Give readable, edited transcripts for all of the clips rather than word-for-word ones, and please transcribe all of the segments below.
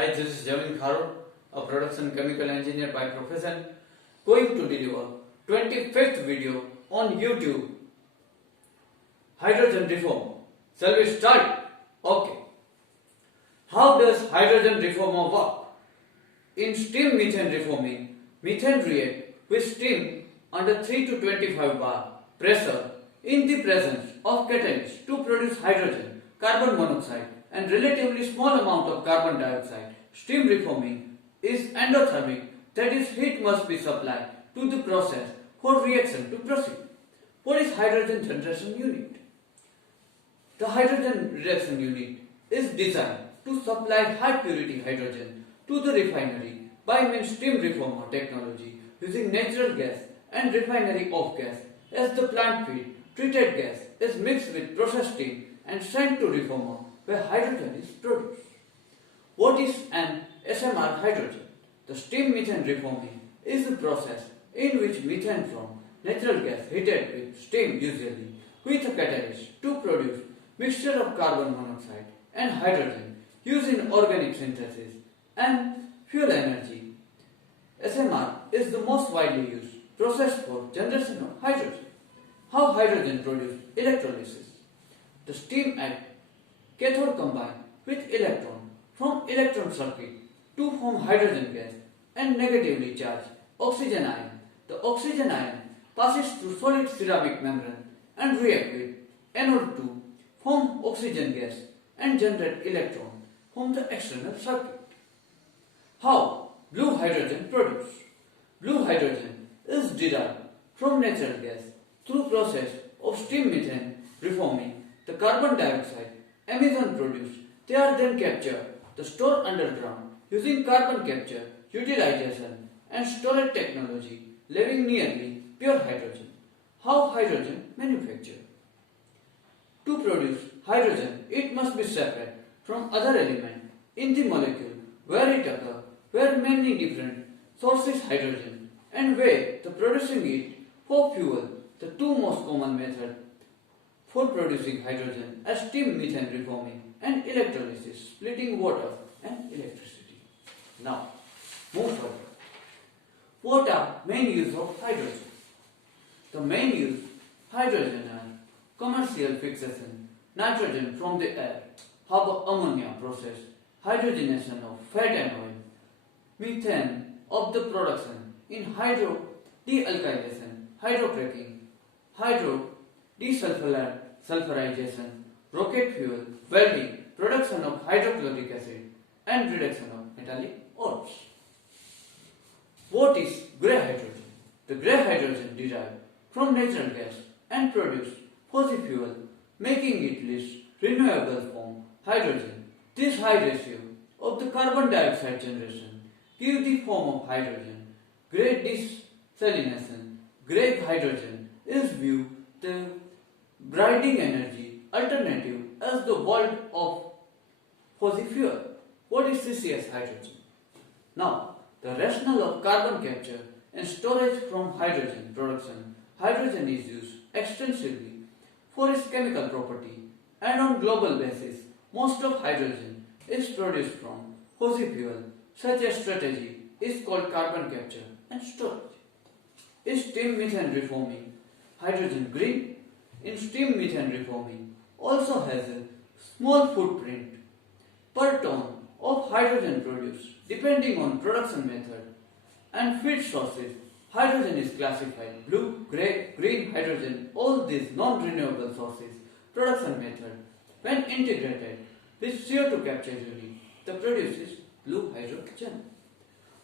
Hi, this is Javin Kharo, a production chemical engineer by profession, going to deliver 25th video on YouTube. Hydrogen reformer. Shall we start? Okay. How does hydrogen reformer work? In steam methane reforming, methane reacts with steam under 3 to 25 bar pressure in the presence of catalyst to produce hydrogen, carbon monoxide and relatively small amount of carbon dioxide. Steam reforming is endothermic, that is, heat must be supplied to the process for reaction to proceed. What is hydrogen generation unit? The hydrogen reduction unit is designed to supply high purity hydrogen to the refinery by means steam reformer technology using natural gas and refinery off gas as the plant feed. Treated gas is mixed with processed steam and sent to reformer where hydrogen is produced. What is an SMR hydrogen? The steam methane reforming is the process in which methane from natural gas heated with steam usually with a catalyst to produce mixture of carbon monoxide and hydrogen used in organic synthesis and fuel energy. SMR is the most widely used process for generation of hydrogen. How hydrogen produced electrolysis? The steam at cathode combined with electron from electron circuit to form hydrogen gas and negatively charged oxygen ion. The oxygen ion passes through solid ceramic membrane and react with anode to form oxygen gas and generate electron from the external circuit. How blue hydrogen produced? Blue hydrogen is derived from natural gas through process of steam methane reforming. The carbon dioxide emission produced, they are then captured, the stored underground using carbon capture, utilization and storage technology, leaving nearly pure hydrogen. How hydrogen manufactured? To produce hydrogen, it must be separate from other elements in the molecule where it occurs, where many different sources hydrogen and where the producing it for fuel. The two most common methods for producing hydrogen are steam methane reforming and electrolysis, splitting water and electricity. Now, move further. What are main use of hydrogen? The main use hydrogen are commercial fixation, nitrogen from the air, harbor ammonia process, hydrogenation of fat and oil, methane of the production in hydro dealkylation, hydrocracking, hydro desulfurization, rocket fuel, welding, production of hydrochloric acid and reduction of metallic ores. What is grey hydrogen? The grey hydrogen derived from natural gas and produced fossil fuel, making it least renewable form hydrogen. This high ratio of the carbon dioxide generation give the form of hydrogen. Grey desalination. Grey hydrogen is viewed the bridging energy alternative as the world of fossil fuel. What is CCS hydrogen? Now, the rationale of carbon capture and storage from hydrogen production. Hydrogen is used extensively for its chemical property and on global basis, most of hydrogen is produced from fossil fuel. Such a strategy is called carbon capture and storage. Is steam methane reforming hydrogen green? In steam methane reforming also has a small footprint per ton of hydrogen produced depending on production method and feed sources. Hydrogen is classified blue, grey, green hydrogen, all these non-renewable sources. Production method, when integrated with CO2 capture unit, the produces blue hydrogen.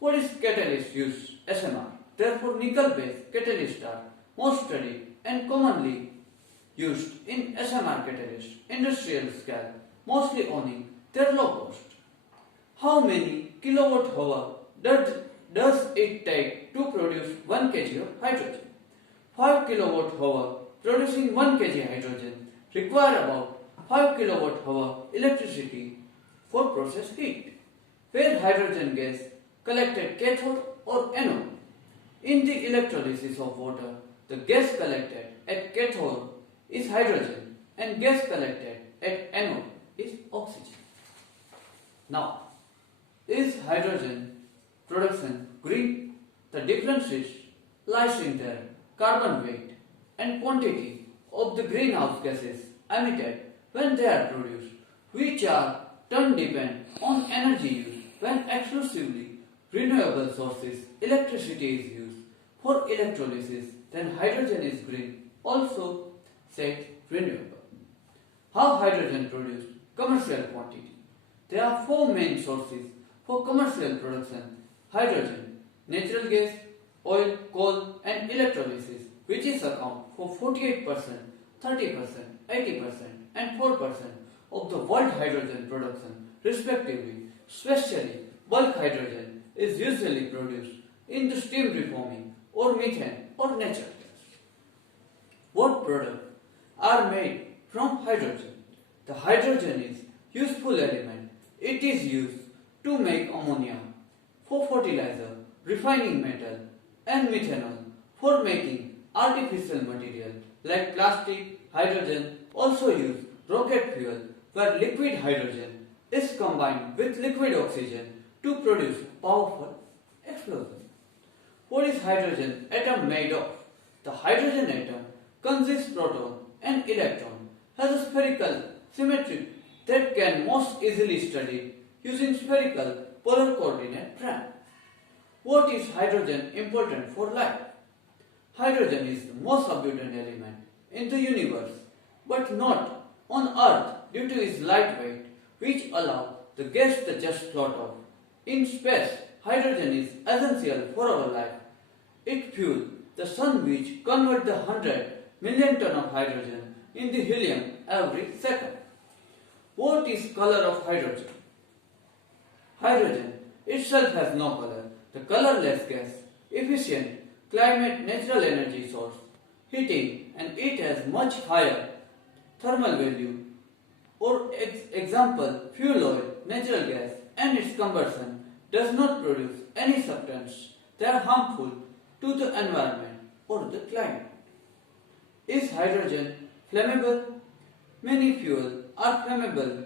What is catalyst used? SMR. Therefore, nickel-based catalysts are most studied and commonly used in SMR catalyst industrial scale, mostly owning their low cost. How many kilowatt hour does it take to produce 1 kg of hydrogen? 5 kilowatt hour producing 1 kg hydrogen require about 5 kilowatt hour electricity for process heat. Where hydrogen gas collected cathode or anode? In the electrolysis of water, the gas collected at cathode is hydrogen and gas collected at anode is oxygen. Now, Is hydrogen production green? The difference lies in their carbon weight and quantity of the greenhouse gases emitted when they are produced, which are turn depend on energy use. When exclusively renewable sources electricity is used for electrolysis, then hydrogen is green, also said renewable. How hydrogen produced? Commercial quantity. There are four main sources for commercial production: hydrogen, natural gas, oil, coal, and electrolysis, which is account for 48%, 30%, 80%, and 4% of the world hydrogen production, respectively. Especially, bulk hydrogen is usually produced in the steam reforming or methane or natural gas. What products are made from hydrogen? The hydrogen is useful element. It is used to make ammonia for fertilizer, refining metal, and methanol for making artificial material like plastic. Hydrogen also used rocket fuel, where liquid hydrogen is combined with liquid oxygen to produce powerful explosion. What is hydrogen atom made of? The hydrogen atom consists proton and electron, has a spherical symmetry that can most easily studied using spherical polar coordinate frame. What is hydrogen important for life? Hydrogen is the most abundant element in the universe, but not on Earth due to its light weight, which allow the gas to just float off. In space, hydrogen is essential for our life. It fuels the sun, which converts the 100 million ton of hydrogen into helium every second. What is color of hydrogen? Hydrogen itself has no color. The colorless gas, efficient, climate natural energy source, heating, and it has much higher thermal value. Or example, fuel oil, natural gas, and its combustion does not produce any substance that are harmful to the environment or the climate. Is hydrogen flammable? Many fuels are flammable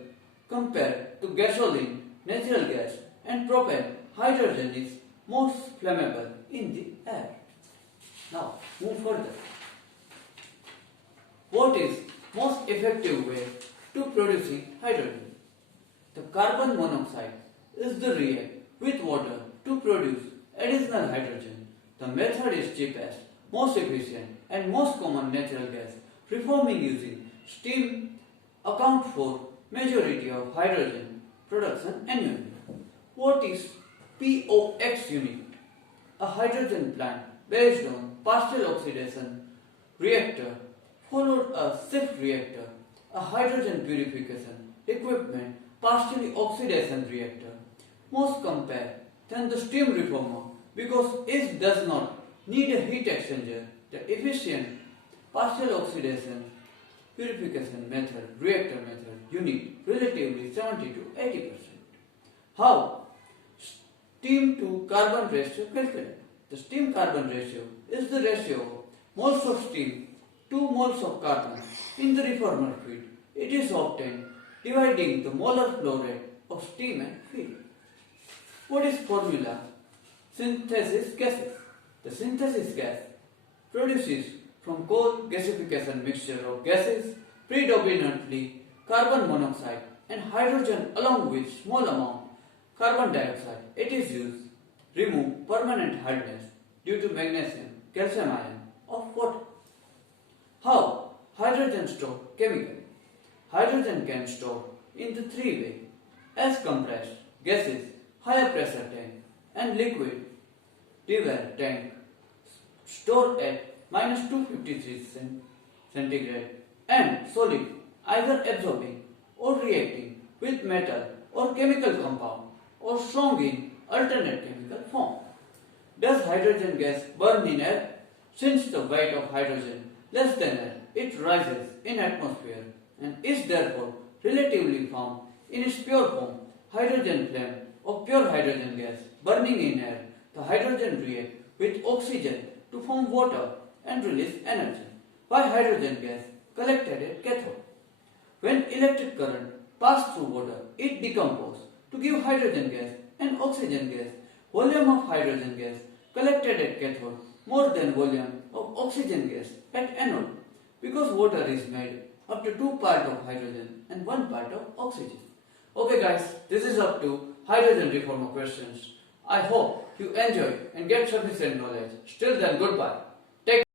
compared to gasoline, natural gas, and propane. Hydrogen is most flammable in the air. Now, move further. What is most effective way to producing hydrogen? The carbon monoxide is the react with water to produce additional hydrogen. The method is cheapest, most efficient, and most common natural gas. Reforming using steam account for majority of hydrogen production annually. What is POX unit? A hydrogen plant based on partial oxidation reactor followed a shift reactor, a hydrogen purification equipment, partially oxidation reactor. Most compared than the steam reformer because it does not need a heat exchanger. The efficient partial oxidation purification method, reactor method, unit relatively 70 to 80%. How? Steam to carbon ratio calculated. The steam carbon ratio is the ratio of moles of steam to moles of carbon in the reformer feed. It is obtained dividing the molar flow rate of steam and feed. What is formula? Synthesis gases. The synthesis gas produces from coal gasification mixture of gases, predominantly carbon monoxide and hydrogen along with small amount carbon dioxide. It is used remove permanent hardness due to magnesium, calcium ion of water. How? Hydrogen stored chemically. Hydrogen can store in the three ways: as compressed gases, higher pressure tank, and liquid dewar tank stored at minus 253 centigrade, and solid either absorbing or reacting with metal or chemical compound or strong in alternate chemical form. Does hydrogen gas burn in air? Since the weight of hydrogen less than air, it rises in atmosphere and is therefore relatively found in its pure form. Hydrogen flame of pure hydrogen gas burning in air. The hydrogen reacts with oxygen to form water and release energy. Why hydrogen gas collected at cathode? When electric current passes through water, it decomposes to give hydrogen gas and oxygen gas, volume of hydrogen gas collected at cathode more than volume of oxygen gas at anode, because water is made up to 2 parts of hydrogen and 1 part of oxygen. Okay guys, this is up to hydrogen reformer questions. I hope you enjoy and get sufficient knowledge. Still then, goodbye.